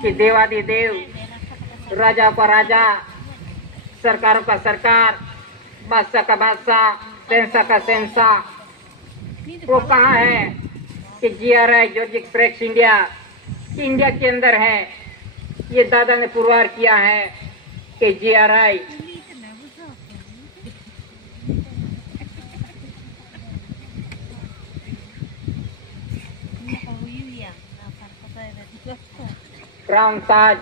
कि देवादिदेव, राजा का राजा, सरकारों का सरकार, बादशाह का बादशाह, शहंशाह का शहंशाह, वो कहाँ है कि GRI George express India India के अंदर है। ये दादा ने पुरवार किया है कि GRI क्राउन ताज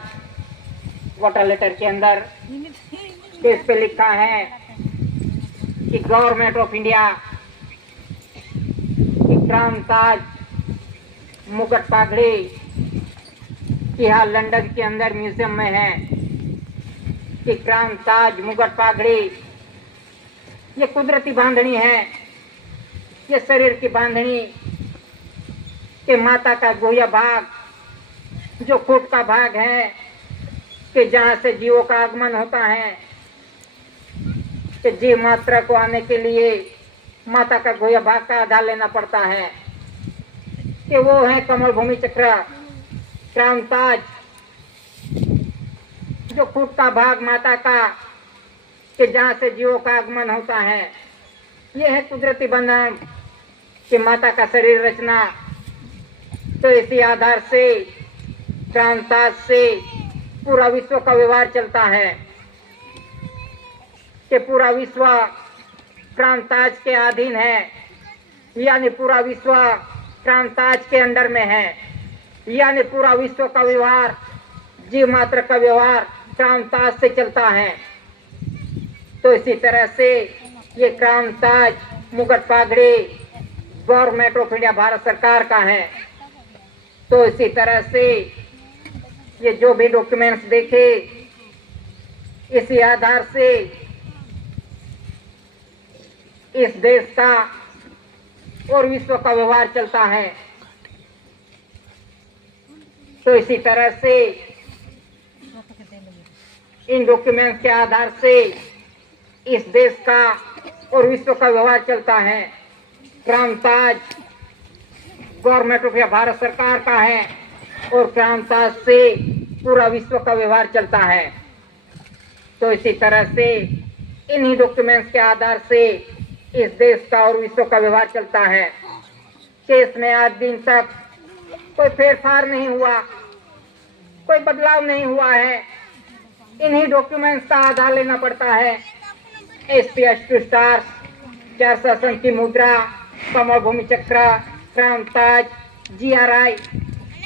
वाटर लेटर के अंदर इस पे लिखा है कि गवर्नमेंट ऑफ इंडिया की क्राउन ताज मुकुट पागड़ी यहाँ लंदन के अंदर म्यूजियम में है कि क्राउन ताज मुकुट पागड़ी ये कुदरती बांधनी है। ये शरीर की बांधनी के माता का गोया भाग जो खूट का भाग है कि जहाँ से जीवों का आगमन होता है कि जीव मात्रा को आने के लिए माता का गोया भाग का आधार लेना पड़ता है कि वो है कमल भूमि चक्र क्राउन ताज जो खूट का भाग माता का कि जहाँ से जीवों का आगमन होता है। ये है कुदरती बंधन कि माता का शरीर रचना। तो इसी आधार से क्राउन ताज से पूरा विश्व का व्यवहार चलता है कि पूरा विश्व क्राउन ताज के अधीन है, यानी पूरा विश्व क्राउन ताज के अंडर में है, यानी पूरा विश्व का व्यवहार जीव मात्र का व्यवहार क्राउन ताज से चलता है। तो इसी तरह से ये क्राउन ताज मुकुट पागड़ी गवर्नमेंट ऑफ इंडिया भारत सरकार का है। तो इसी तरह से ये जो भी डॉक्यूमेंट्स देखे इसी आधार से इस देश का और विश्व का व्यवहार चलता है। तो इसी तरह से इन डॉक्यूमेंट्स के आधार से इस देश का और विश्व का व्यवहार चलता है। Crown Taj government of India Bharat सरकार का है और क्राउन ताज से पूरा विश्व का व्यवहार चलता है। तो इसी तरह से इन्हीं डॉक्यूमेंट्स के आधार से इस देश का और विश्व का व्यवहार चलता है। केस में आज दिन तक कोई फेरफार नहीं हुआ, कोई बदलाव नहीं हुआ है। इन्हीं डॉक्यूमेंट्स का आधार लेना पड़ता है। SP स्टार, 4 शासन की मुद्रा, कमल भूमि चक्र, क्राउन ताज, GRI